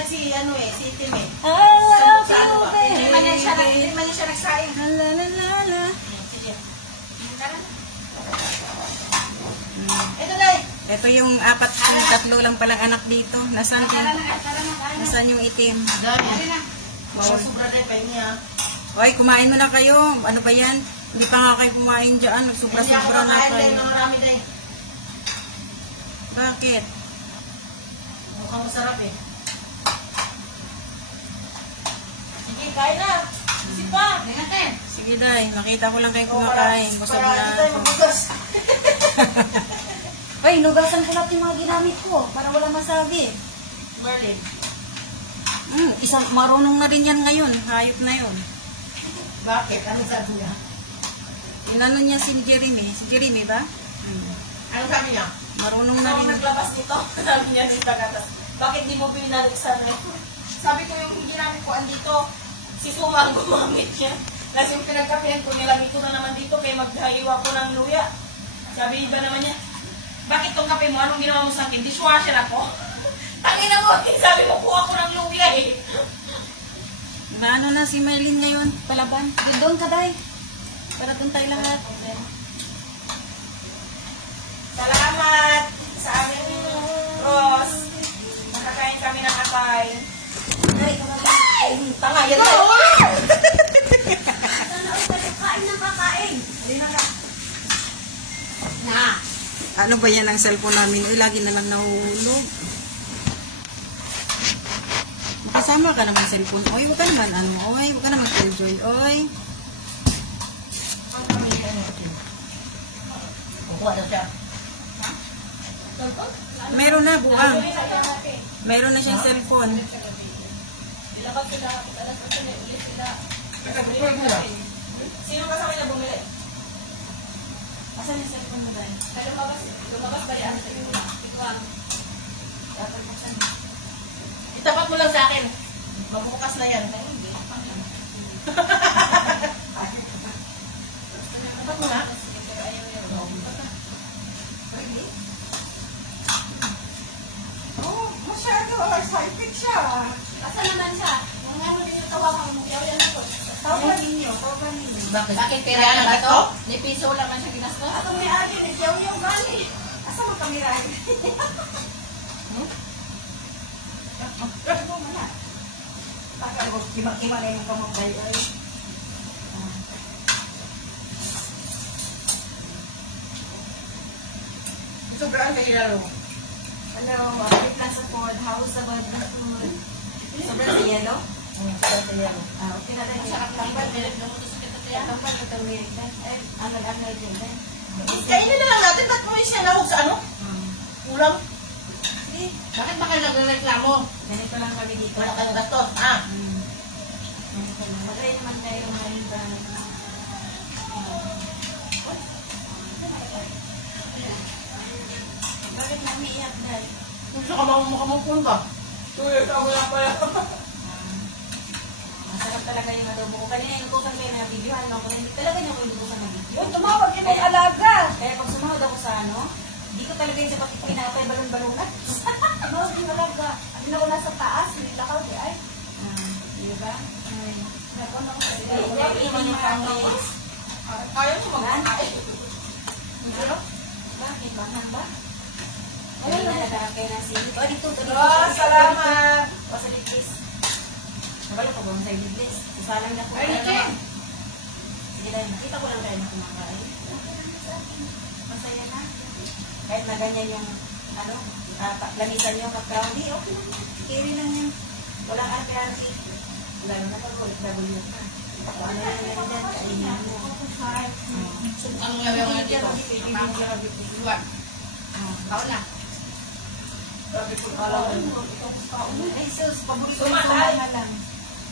nagsalit si, ano eh, si Tim eh. Ah, Sa ano ba? baby. Hindi man niya siya nagsaing. La la la la. Sige. Tara na. Ito, Day. Ito yung tatlo lang palang anak dito. Nasaan Tara yung, na, tara na. nasaan yung itim? Tara na. Sobra Day, pa niya. Hoy, kumain mo na kayo. Ano ba yan? Hindi pa nga kayo kumain dyan. Sobra-sobra na Hindi ako kayo. ng marami, Day. Bakit? Mukhang masarap eh. Sige, kain na. Isip pa. Hindi natin. Sige, Day. Nakita ko lang kayo kumakain. Busog Para hindi tayo na. mabugas. Hoy, nugasan ko lang yung mga ginamit ko para wala masabi. Berlin. Isang marunong na rin yan ngayon. Hayop na yun. Bakit? Ano sabi niya? Inano niya si Jeremy. Si Jeremy ba? Ano sabi niya? Marunong na Ako rin. naglabas nito. Sabi niya nung tagatas. Bakit di mo pinalisan na ito? Sabi ko yung ginamit ko andito. Si Suma ang gumamit niya. Tapos yung pinagkapihan ko, nilagay ko na naman dito kaya maghahiwa ko ng luya. Sabi iba naman niya, bakit tong kape mo? Anong ginawa mo sa akin? Dishwasher ako. Tangina mo, sabi mo kuha ko ng luya eh. Ano na si Maylin ngayon? Palaban. Doon ka, Day. Para doon tayo lahat. Salamat sa aming Ross. Nakakain kami ng apay. Ay, tanga yan tayo. Kain ng kakain. Na. Ano ba yan ang cellphone namin? Uy, lagi na lang nahuhulog. Makasama ka naman cellphone. Oy, huwag ka naman, oy, huwag ka naman killjoy, oy. Ang pamilya natin. Kukuha daw siya. Meron na, buwang. Meron na siyang cellphone. Sino kasama niya bumili? Asan yung cellphone mo, Day? Lumabas ba yan? Itapat mo lang sa akin. Magbukas na yan. Tapat mo na. Oh, masyado. Excited siya. Asa naman siya? Yung ano din yung tawakan mo, kaya yan ako. Tawagan ninyo. Bakit Kaya na ito? Ni piso lang man siya ginastos? Ato may akin. Ikaw yung gali. Asa mo kami rin? Akala ko, kima-kima na yung kamabay. Sobrang kahilaro. Hello, balik lang sa food. How's about the food? Sobrang sa yellow? Sobrang kahilaro. Okay na rin. Sarap lang ba? Lumutos sa kita yan. Ang pala ito, American. Eh, ano din, Day? Kainin na lang natin. Ba't mo yung sinahog sa ano? Ulam? Sige, Bakit ba kayo nagreklamo? ganito lang kami dito. Wala kayong gastos, ha? Ganito lang. Mag-try naman tayo ngayon ba? Bakit namiiyak, Day? Kung sa kamamukhamukun ba? 2 years ako na pala. Masarap talaga yung adobo ko. Kanina inutusan ko yung na-videohan mo. Kung hindi talaga niya ko inutusan na video. Tumawag yung mga alaga. Kaya pag sumahod ako sa ano, hindi ko talaga yung sapat pinapay balon-balonat. Tumawag yung alaga. Hindi ako nasa taas, hindi lakaw di ay. Di ba? Ay. Nagkon ako sa Sige, kainin yung kamis. Kaya ko mag-kain. Pero, bakit? Bakit ba? Ayun na, nagkakay na sili. O, dito. Salamat. O, sa liglis. Nabalo ko ba sa liglis? Isalang na po. Ay, Nikin. Sige, dahil nakita ko lang tayo na kumakain. Masaya na. Kahit na ganyan yung, ano, lamisan yung kakrowdy, okay lang yan. Carry lang yan. Walang arte-arte. Lalo na pag OFW ka. Kung ano yung yan dyan, kainin mo. Ang ngayon nga dito. Luwan. Kao na. Sabi ko pala. Ay, sus, paborito yung Sumatay. suma na lang.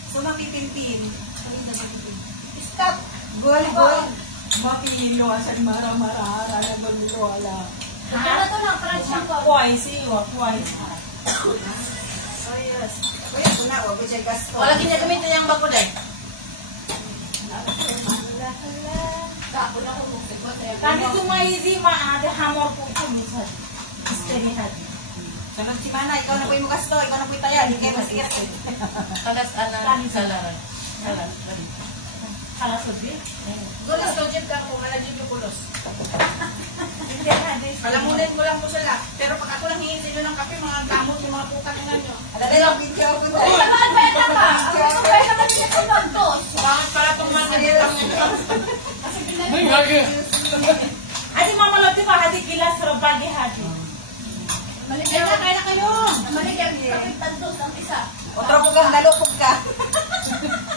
Suma pipintin. Stop. Boy. Mapilo asan mara-mara. Nagulilo ala. Ito na to lang, crunch lang ko. Twice, twice. Oh, yes. Kuya, ito na, wag ko siya gasto. Wala ginagamitin yung bako dahil. Kapo na ko mo. Kami tumayizi maada hamor po ito minsan. Istemihan. Sunod si Mana, ikaw na po yung gasto, ikaw na po yung taya, hindi kayo masikir. Kalas ana salaran. Kalas. Alas ubi. Gulos to, Jim ka kung malagyan yung gulos. Hindi na, this. Palamunin mo lang po sila. Pero pag ako lang hingin sa inyo ng kape, mga gamot, yung mga puka na nyo. Alala lang, video ako ba? Ay, naman, beta ka. Ano ba naman niya ito magdos? Bakit pala itong mga ganitang Kasi pinag- Adi mama lati pa hadi kilas rabagi hadi. Maligyan na, kaya na kayo. Maligyan, kapit tandos ang isa. Otro po kang nalupog ka.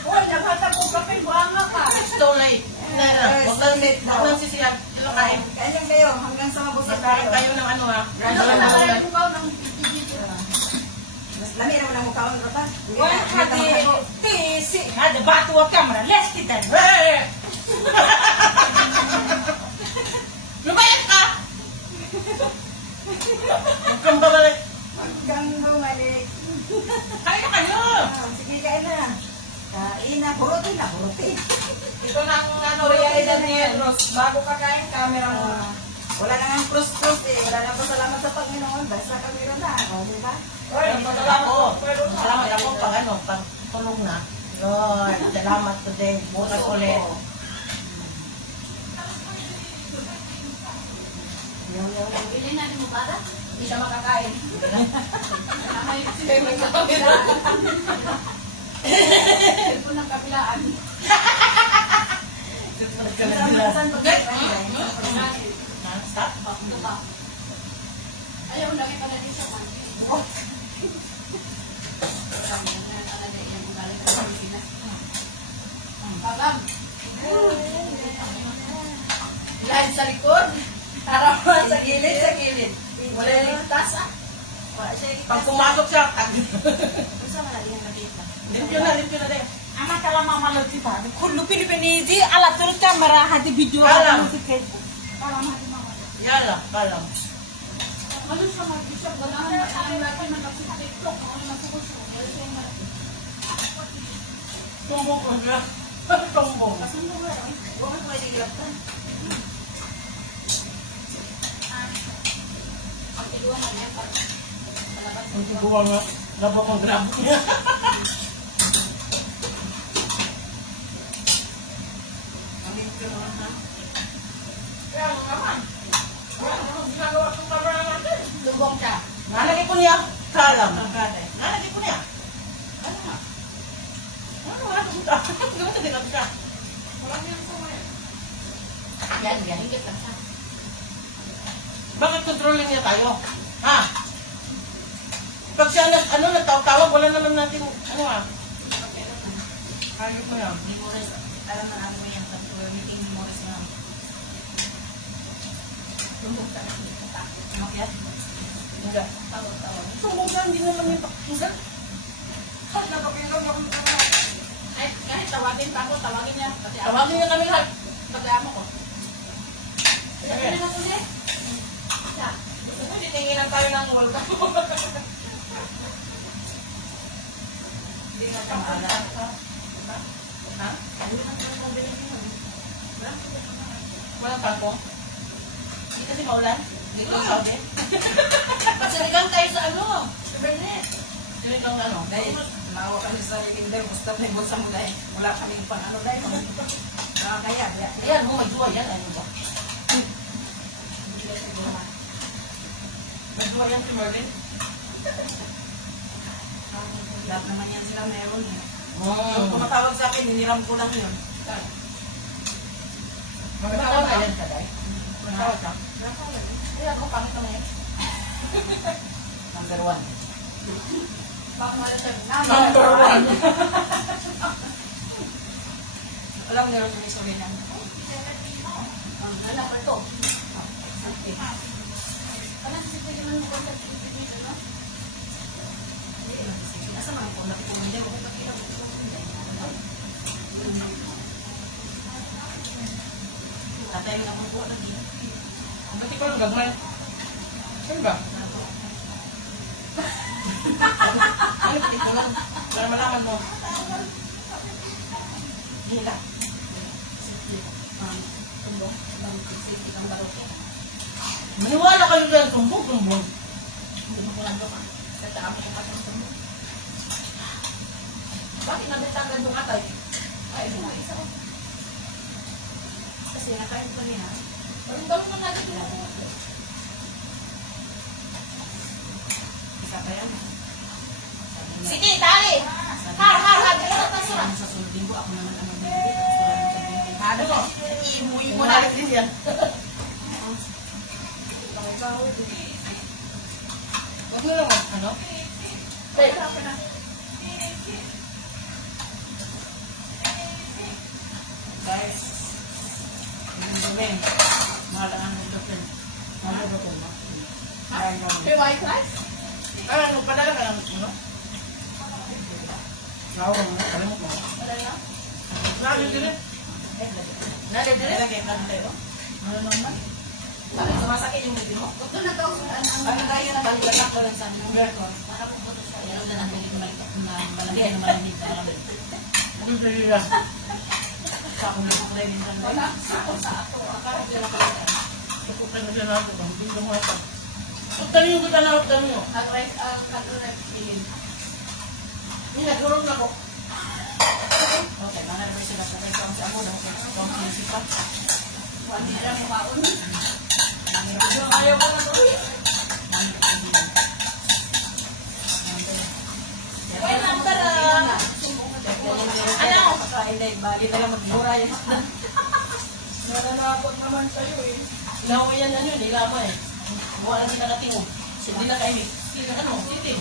Uy, naghata ko kapit, buhanga ka. It's too late. Huwag lang sisiyan. Ilo kain. Kain lang kayo, hanggang sa mabusog Magkain kayo. kayo ng ano ha. Ano ka na kaya mo ba ng video? Mas lami naman ang mukha ko, Rota. Wala hadi tisi hadi batu wa kamera let's get that. Lumayas ka! Huwag kang babalik. Hanggang bumalik. Kain na kayo! Sige, kain na. Kain na, buruti na, buruti. Ito na ang ano, realidad ni Edros. Bago ka kain, camera mo. Wala na nga cross-cross eh. Wala na pasalamat sa Panginoon. Basta kami ron na. O, di ba? Salamat po. Salamat ako pag ano, pag tulog na. Lord, salamat today. Bukas ulit. Bili na ni mo para? Hindi siya makakain. Ay, Kaya may camera. cellphone ng kabilaan. Saan ba kayo? Stop. Ayaw, lagi pala din sa man. Babam. Lahat sa likod. Harapan sa gilid, sa gilid. Wala yung ligtas ah. Pag pumasok siya, Gusto mo na din nakita. limpyo na din. Ama kala mama lati pa. Kullu Pilipini di ala turut kamera hadi video Alam. hadi musik. Para mahal mo. Yala, kalam. Ano siya mag-isip? Ganahan na ang laki man ako sa TikTok. Ano masukuso? Ano siya yung Tumbong ko siya. Tumbong. masundo ba? Huwag mo maligap ka. Ang tiguan na yan. Palabas. Ang tiguan nga. Dapat kong grab niya. Ang limpyo naman, ha? Kaya ano naman. Wala naman ginagawa sa camera natin. Lubong siya. Nalagay ko niya. Kalam. Pagkada. Nalagay ko niya. Ano nga? Ano nga? Gawin sa dinag siya. Wala niya sa mga yan. Yan. Hingit lang siya. Bakit controlling niya tayo? Ha? Pag siya nagtawag, wala naman natin, ano ah. Hayop mo yan. Memories. Alam na natin mo yan. We're making memories now. Lubong siya. Umakyat? Hindi. Tawag. Sumbong siya, hindi naman yung pakinggan. Kahit nakapinag ako ng camera. Kahit tawagin pa ako, tawagin niya. Pati ako. Tawagin niya kami lahat. Pati amo ko. Sige. Ano na ulit? Siya. Titinginan tayo ng multa. Hindi na siya maalat. Ha? Hindi na siya mabilis yun. Walang pangko? Hindi kasi maulan? Hindi ko sabi. Masaligang tayo sa ano? Sa Bernet. Yun itong ano. Dahil, maawa kami sa Rikinder. Gusto na yung bulsa mo dahil. Wala kaming pang ano dahil. Kaya. Ayan, humadjuwa yan. Ano ba? Madjuwa yan si Merlin. Lahat naman yan sila meron eh. Mm. Tumatawag sa akin, hiniram ko lang yun. Magkakawa na yan ka, Day. Magkakawa ka. Ay, ako pangit naman yan. Number 1. Baka malasag. Number 1. Alam niyo yung isuri na. Ang anak ko ito. Ano si Sige man mo kontak dito, no? Asa mga po, nakipumunde mo kung bakit ako tatay mo na kung po lagi. Ba't ikaw lang gagmay? Saan ba? Ano, ito lang. Para malaman mo. Hila. Tumbong. Ang baroke. Maniwala kayo dyan, tumbong. Hindi mo Nando ka. Nagtaamo ko pa sa mo. Bakit nabitagan yung atay? Ay, isa ko. Kasi nakain ko niya. Parang daw mo na dito. Isa pa yan. Sabi niya, Sige, tali! Har! sabi sa sulting ko, ako naman ang magbibigay. Tapos wala nang sabihin. Ano mo? Iimuwi mo na. Bumalik din yan. Huwag mo naman, ano? Guys, yung gabi, mahalangan ng doktor. Mahal ba ito, ma? Mahal ba ito? May white rice? Ano, padala ka lang, ano? Nawang mo, alam mo. Wala na? Lalo din eh. Nalagay din? Nalagay lang tayo. Ano naman? Bakit sumasakit yung bibig mo? Doon na daw ang Ano tayo na balikat ko lang sa yung aircon? Nakapuputo siya. Yan na natin yung malamig na malamig na malamig. Ano sa'yo yan? Sa akong nagpukulay din sa wala sa ato. Akala ko lang pala. Tukutan na siya natin, bang hindi mo ito. Tukutan niyo kita na, tukutan niyo. Ang rice, ang rice pilin. Hindi, nagulong na ko. Okay, mga naman sila sa ito ang sa amo. Ang principal. Hindi na lang maun. Ayaw ko na tuloy. Wait lang, tara. Ano? Pagkain na bali na lang magbura yun. Nananakot naman sa'yo eh. Ilawa yan, ano yun, ilama eh. Buwan na din nakatingo. Hindi na kaimik. Sino, ano? Siti.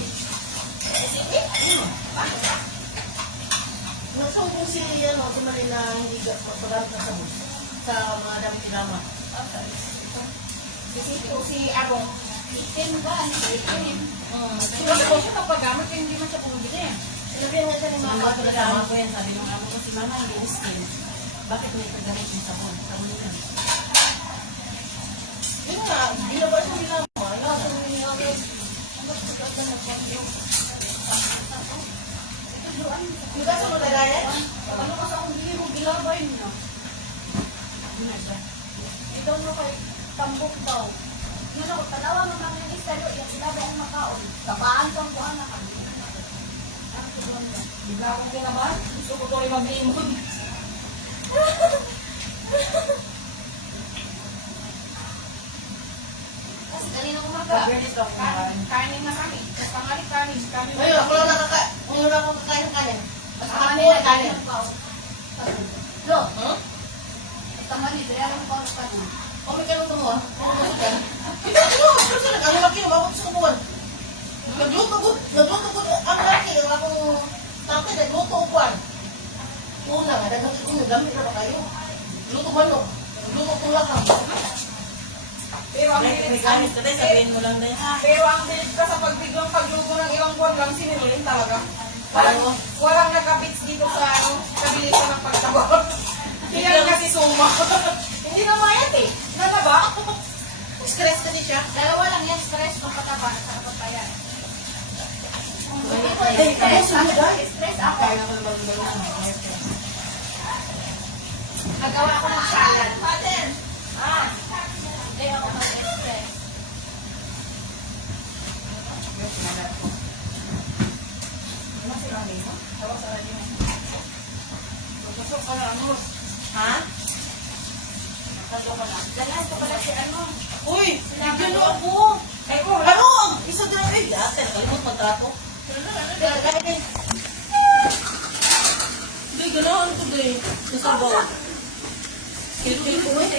Nasumbong si, ano, si Marina, hindi pagkakas na sa bus. Sa mga damit ilama. Si Abong. Itim ba? Itim. Siguro ko siya kapagamit kaya hindi man siya pumibili. Sinabihan nga siya ni Mga Mama. bago na tama ko yan. Sabi nung amo ko si mama, hindi skin. Bakit may paggamit yung sabon? Sabon yan. Yun nga, binaba siya ilama. Ilama siya ilama. Yung kaso mo lagayan? Ano ka sa akong hindi mo gilabay na? Yun na siya. Ikaw na kay tambok daw. Yun ako, tanawa mo namin yung istalo, yung sinabi ang makaon. Tabaan kang kuhan na kami. Ano ko doon ba? Bigla akong kinabahan. Gusto ko tuloy mag-imon. Kasi kanina kumaga. Pag-ready ka kumain. Kanin na kami. Tapos tangali kanin. Kami Ngayon, ako lang ngayon lang ako kakain ng kanin. Mas Tamani makakuha na ng kanin. kanin pa. Lo, Huh? tamani, dre ang pa sa kanin. Kami ka nung tumuha. Ito, pero sila, ang laki ng bawat sa kubuhan. Nagluto ko, ang laki, ang akong tatay, nagluto ko kuhan. Una nga, nagluto gamit na ba kayo? Luto manok. Luto ko lang. Pero ang May bilis gamit ka tayo, sabihin mo lang na yan. Pero ang bilis ka sa pagbiglang pagluto ng ilang buwan lang sinunulin talaga. Parang, Walang nakabits dito sa ano, kabilisan ng pagtabak. Kaya nga si Suma. Hindi na mayat eh. Nalaba? stress kasi siya. Dalawa lang yan, stress o pataba sa kapatayan. Ay, tapos mo guys. Stress ako. Kaya ko naman yung Nagawa ako ng salad. Paten! Ah! Hindi ako mag-stress. Ano si Rami mo? Tawag sa radio mo. Magpasok ka na ano? Ha? Nando ka na. Dalas ko pala si ano. Uy, bigyan mo ako. Ay ko, Ano? Isa din ang dati, nakalimot magtrato. Hindi, ganahan ko din. Nasabaw. Kilo-kilo ko eh.